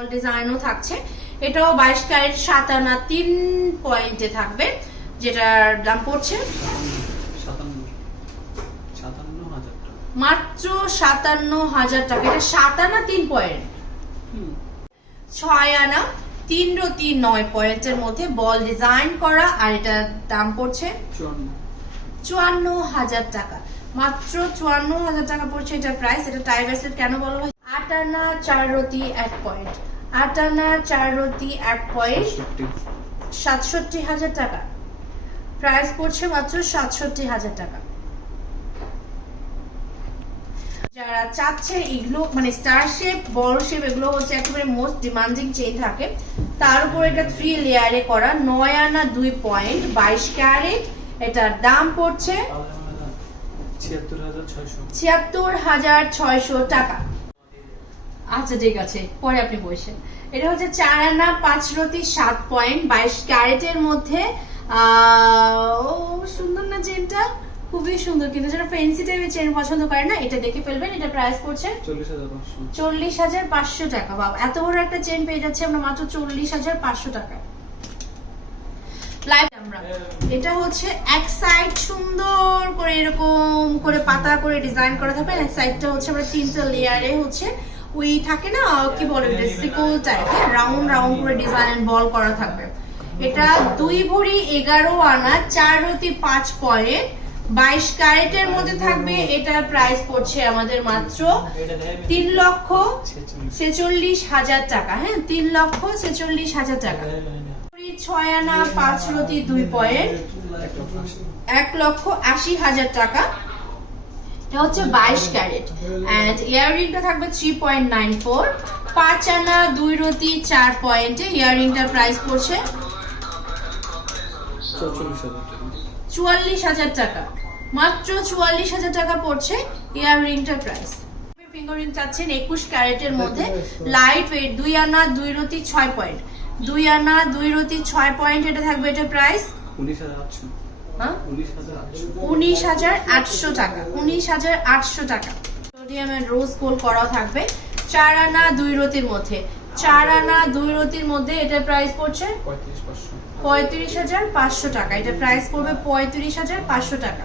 All ডিজাইনও থাকছে। এটাও বাইশ ক্যারেট সাত আনা তিন পয়েন্টে থাকবে, যেটার দাম পড়ছে মাত্র সাতান্ন হাজার টাকা। এটা সাত আনা তিন পয়েন্ট। ছয় আনা তিন নয় পয়েন্টের মধ্যে বল ডিজাইন করা, আর এটার দাম পড়ছে চুয়ান্ন হাজার টাকা। মাত্র চুয়ান্ন হাজার টাকা পড়ছে এটার প্রাইস এটা টাই ব্রেসলেট কেন বলা হয়? আট আনা চার রতি এক পয়েন্ট আট আনা চার রতি এক পয়েন্ট সাতষট্টি হাজার টাকা। প্রাইস পড়ছে মাত্র সাতষট্টি হাজার টাকা। যারা চাচ্ছে এগুলো মানে স্টার শেপ বড় শেপ এগুলো হচ্ছে একেবারে মোস্ট ডিমান্ডিং চেইন থাকে তার উপর এটা থ্রি লেয়ারে করা নয় আনা দুই পয়েন্ট বাইশ ক্যারেট এটার দাম পড়ছে ছিয়াত্তর হাজার ছয়শো টাকা। আচ্ছা ঠিক আছে পরে আপনি বসেন এটা হচ্ছে চার আনা পাঁচ রতি সাত পয়েন্ট বাইশ ক্যারেটের মধ্যে ও সুন্দর না চেনটা? খুবই সুন্দর কিন্তু যারা ফেন্সি টাইপের চেন পছন্দ করে না এটা দেখে ফেলবেন এটা প্রাইস পড়ছে চল্লিশ হাজার পাঁচশো। চল্লিশ হাজার পাঁচশো টাকা। বাবা এত বড় একটা চেন পেয়ে যাচ্ছে আমরা মাত্র চল্লিশ হাজার পাঁচশো টাকা। এটা হচ্ছে এক সাইড সুন্দর করে এরকম করে পাতা করে ডিজাইন করা থাকবে এক সাইডটা হচ্ছে আমরা তিনটা লেয়ারে হচ্ছে ওই থাকে না, কি বলে সিকল টাইপ রাউন্ড রাউন্ড করে ডিজাইন বল করা থাকবে। এটা দুই ভরি এগারো আনা, চার রতি পাঁচ পয়েন্ট, বাইশ ক্যারেটের মধ্যে থাকবে এটার প্রাইস পড়ছে আমাদের মাত্র তিন লক্ষ ছেচল্লিশ হাজার টাকা হ্যাঁ তিন লক্ষ ছেচল্লিশ হাজার টাকা। ছয় আনা, পাঁচ রতি দুই পয়েন্ট, এক লক্ষ আশি হাজার টাকা। এটা হচ্ছে বাইশ ক্যারেট। অ্যান্ড ইয়াররিংটা থাকবে থ্রি পয়েন্ট নাইন ফোর পাঁচ আনা, দুই রতি, চার পয়েন্টে ইয়াররিংটার প্রাইস পড়ছে চুয়াল্লিশ হাজার টাকা। মাত্র চুয়াল্লিশ হাজার টাকা পড়ছে ইয়াররিংটার প্রাইস ফিঙ্গারিং চাচ্ছেন একুশ ক্যারেটের মধ্যে লাইট ওয়েট দুই আনা, দুই রতি, ছয় পয়েন্ট। দুই আনা, দুই রতি, ছয় পয়েন্ট এটা থাকবে এটা প্রাইস উনিশ উনিশ হাজার আটশো উনিশ হাজার আটশো টাকা। উনিশ হাজার আটশো টাকা। সোডিয়াম রোজ গোল করা থাকবে। চার আনা দুই রতির মধ্যে। চার আনা দুই রতির মধ্যে এটার প্রাইস পড়ছে? পঁয়ত্রিশ হাজার পাঁচশো টাকা। এটা প্রাইস পড়বে পঁয়ত্রিশ হাজার পাঁচশো টাকা।